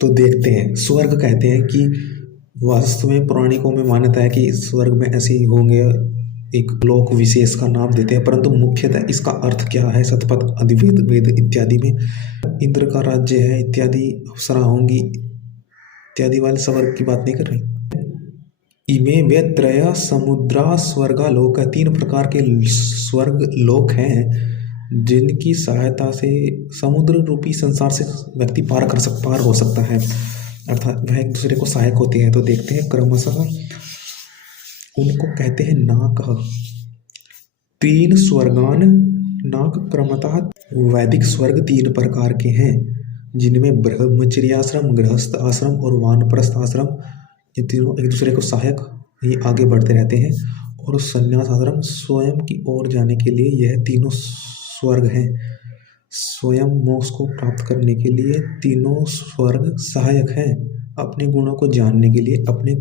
तो देखते हैं, स्वर्ग कहते हैं कि वास्तव में पौराणिकों में मान्यता है कि स्वर्ग में ऐसे ही होंगे, एक लोक विशेष का नाम देते हैं, परंतु मुख्यतः इसका अर्थ क्या है, शतपथ अधिवेद वेद इत्यादि में इंद्र का राज्य है इत्यादि, अप्सरा होंगी इत्यादि वाले स्वर्ग की बात नहीं कर रही। इमे वे त्रय समुद्रा स्वर्गा लोक, 3 प्रकार के स्वर्ग लोक हैं जिनकी सहायता से समुद्र रूपी संसार से व्यक्ति पार हो सकता है, अर्थात वह एक दूसरे को सहायक होते हैं। तो देखते हैं क्रमशः, उनको कहते हैं नाक। 3 स्वर्गान नाक क्रमतः। वैदिक स्वर्ग 3 प्रकार के हैं जिनमें ब्रह्मचर्य आश्रम, गृहस्थ आश्रम और वानप्रस्थ आश्रम, ये तीनों एक दूसरे को सहायक ये आगे बढ़ते रहते हैं। और संन्यास आश्रम स्वयं की ओर जाने के लिए यह तीनों स्वर्ग हैं। स्वयं मोक्ष को प्राप्त करने के लिए तीनों स्वर्ग सहायक हैं, अपने गुणों को जानने के लिए, अपने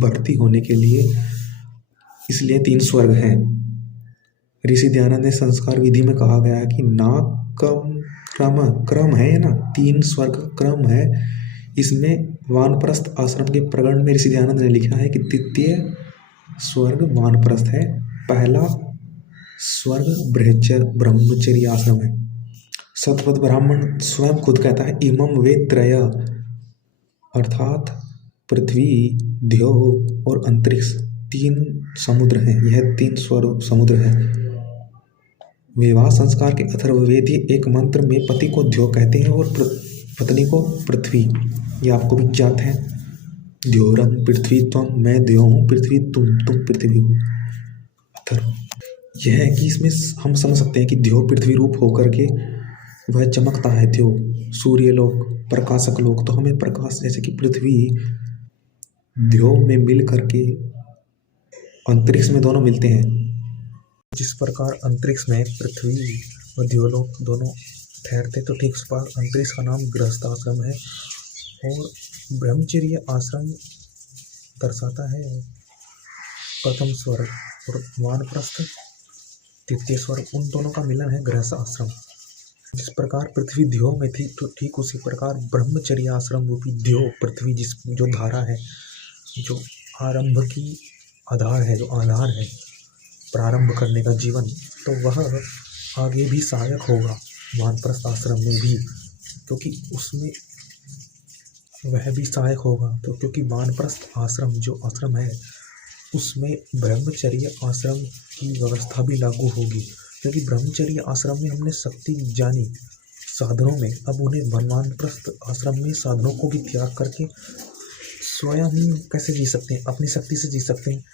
बढ़ती होने के लिए, इसलिए 3 स्वर्ग हैं। ऋषि दयानंद ने संस्कार विधि में कहा गया है कि नाकम क्रम है ना, 3 स्वर्ग क्रम है। इसमें वानप्रस्थ आश्रम के प्रकरण में ऋषि दयानंद ने लिखा है कि द्वितीय स्वर्ग वानप्रस्थ है, पहला स्वर्ग ब्रह्मचर्य आश्रम है। शतपथ ब्राह्मण स्वयं खुद कहता है इमम वे त्रय, अर्थात पृथ्वी, द्यो और अंतरिक्ष 3 समुद्र हैं, यह 3 स्वर्ग समुद्र हैं। विवाह संस्कार के अथर्ववेदी एक मंत्र में पति को द्यो कहते हैं और पत्नी को पृथ्वी, ये आपको भी ज्ञात है। द्योरम पृथ्वी त्वम, मैं द्यो हूँ, पृथ्वी तुम पृथ्वी हो। अथर्व यह है कि इसमें हम समझ सकते हैं कि द्यो पृथ्वी रूप होकर के वह चमकता है, द्यो सूर्य लोक, प्रकाशक लोक, तो हमें प्रकाश जैसे कि पृथ्वी द्यो में मिल करके अंतरिक्ष में दोनों मिलते हैं। जिस प्रकार अंतरिक्ष में पृथ्वी और द्योलोक दोनों ठहरते, तो ठीक उस पर अंतरिक्ष का नाम गृहस्थ आश्रम है। और ब्रह्मचर्य आश्रम दर्शाता है प्रथम स्वर्ग, और वानप्रस्थ द्वितीय स्वर्ग, उन दोनों का मिलन है गृहस्थ आश्रम। जिस प्रकार पृथ्वी द्यो में थी, तो ठीक उसी प्रकार ब्रह्मचर्य आश्रम रूपी द्यो पृथ्वी, जो धारा है, जो आरंभ की आधार है, जो आधार है प्रारंभ करने का जीवन, तो वह आगे भी सहायक होगा वानप्रस्थ आश्रम में भी, क्योंकि उसमें वह भी सहायक होगा। तो क्योंकि वानप्रस्थ आश्रम जो आश्रम है उसमें ब्रह्मचर्य आश्रम की व्यवस्था भी लागू होगी, क्योंकि ब्रह्मचर्य आश्रम में हमने शक्ति जानी साधनों में, अब उन्हें वानप्रस्थ आश्रम में साधनों को भी त्याग करके स्वयं ही कैसे जी सकते हैं, अपनी शक्ति से जी सकते हैं।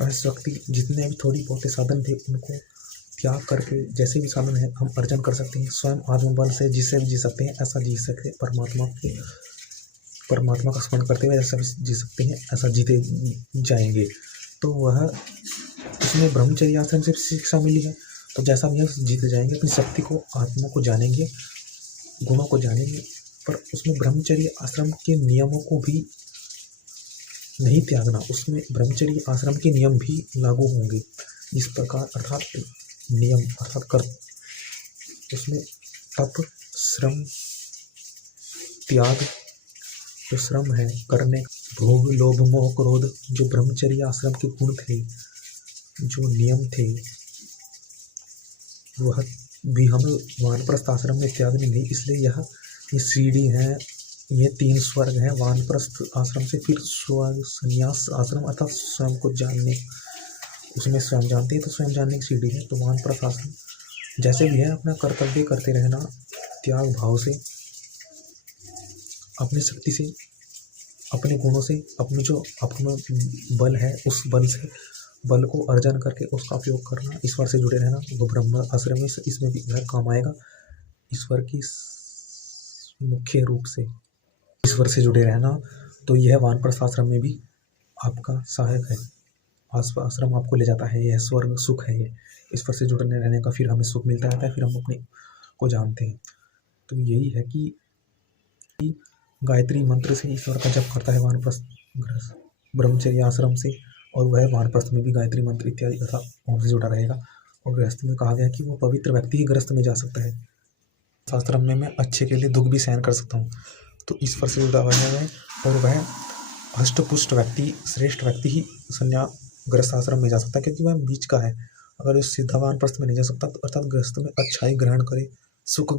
और शक्ति जितने भी थोड़ी बहुत साधन थे उनको त्याग करके जैसे भी साधन है हम अर्जन कर सकते हैं, स्वयं आत्मबल से जिससे भी जी सकते हैं ऐसा जी सकते हैं, परमात्मा का स्मरण करते हुए ऐसा भी जी सकते हैं, ऐसा जीते जाएंगे। तो वह उसमें ब्रह्मचर्य आश्रम से शिक्षा मिली है, तो जैसा भी है जीते जाएंगे, अपनी शक्ति को, आत्मा को जानेंगे, गुणों को जानेंगे, पर उसमें ब्रह्मचर्य आश्रम के नियमों को भी नहीं त्यागना, उसमें ब्रह्मचर्य आश्रम के नियम भी लागू होंगे। इस प्रकार अर्थात नियम अर्थात कर, उसमें तप, श्रम, त्याग, जो श्रम है करने, भोग, लोभ, मोह, क्रोध, जो ब्रह्मचर्य आश्रम के गुण थे, जो नियम थे, वह भी हम वानप्रस्थ आश्रम में त्याग नहीं। इसलिए यह सीढ़ी है, ये 3 स्वर्ग हैं वानप्रस्थ आश्रम से, फिर स्वर्ग संन्यास आश्रम अर्थात स्वयं को जानने, उसमें स्वयं जानते हैं तो स्वयं जानने की सीढ़ी है। तो वानप्रस्थ आश्रम जैसे भी है अपना कर्तव्य करते रहना, त्याग भाव से, अपनी शक्ति से, अपने गुणों से, अपने जो अपना बल है उस बल से बल को अर्जन करके उसका उपयोग करना, ईश्वर से जुड़े रहना। वो ब्रह्म आश्रम में इसमें भी वह काम आएगा, ईश्वर की मुख्य रूप से ईश्वर से जुड़े रहना। तो यह वानप्रस्थ आश्रम में भी आपका सहायक है, आश्रम आपको ले जाता है, यह स्वर्ग सुख है, ये ईश्वर से जुड़ने रहने का फिर हमें सुख मिलता रहता है, फिर हम अपने को जानते हैं। तो यही है कि गायत्री मंत्र से ईश्वर का जप करता है वानप्रस्थ ब्रह्मचर्य आश्रम से, और वह वानप्रस्थ में भी गायत्री मंत्र इत्यादि तथा ओम से जुड़ा रहेगा। और गृहस्थ में कहा गया कि वो पवित्र व्यक्ति ही गृहस्थ में जा सकता है। आश्रम में मैं अच्छे के लिए दुख भी सहन कर सकता हूँ। तो ईश्वर से जुड़ा हुआ है और वह हष्ट-पुष्ट व्यक्ति, श्रेष्ठ व्यक्ति ही संन्यास आश्रम में जा सकता है, क्योंकि वह बीच का है। अगर वो सीधा वानप्रस्थ में नहीं जा सकता तो अर्थात गृहस्थ में अच्छाई ग्रहण करे, सुख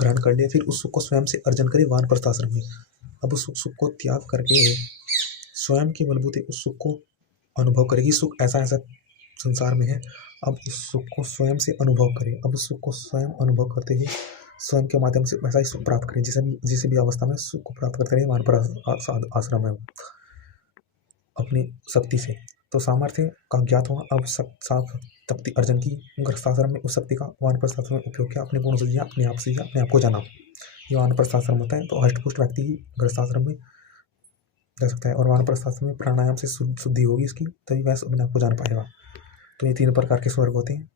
ग्रहण कर ले, फिर उस सुख को स्वयं से अर्जन करे वानप्रस्थ आश्रम में। अब उस सुख को त्याग करके स्वयं के बलबूते उस सुख को अनुभव करेगी। सुख ऐसा ऐसा संसार में है, अब उस सुख को स्वयं से अनुभव करें। अब उस सुख को स्वयं अनुभव करते हुए स्वयं के माध्यम से वैसा ही सुख प्राप्त करें, जिसे भी अवस्था में सुख को प्राप्त करते रहे वानप्रस्थ आश्रम में अपनी शक्ति से। तो सामर्थ्य का ज्ञात हुआ, अब साफ शक्ति अर्जन की गृहस्थाश्रम में उस शक्ति का वानप्रस्थ आश्रम में उपयोग किया, अपने गुण से दिया, अपने आप से दिया, अपने आप को जाना। ये वानप्रस्थ आश्रम होता है। तो हष्टपुष्ट व्यक्ति ही गृहस्थाश्रम में जा सकता है, और वानप्रस्थ आश्रम में प्राणायाम से शुद्धि होगी इसकी, तभी वह अपने आप को जान पाएगा। तो ये 3 प्रकार के स्वर्ग होते हैं।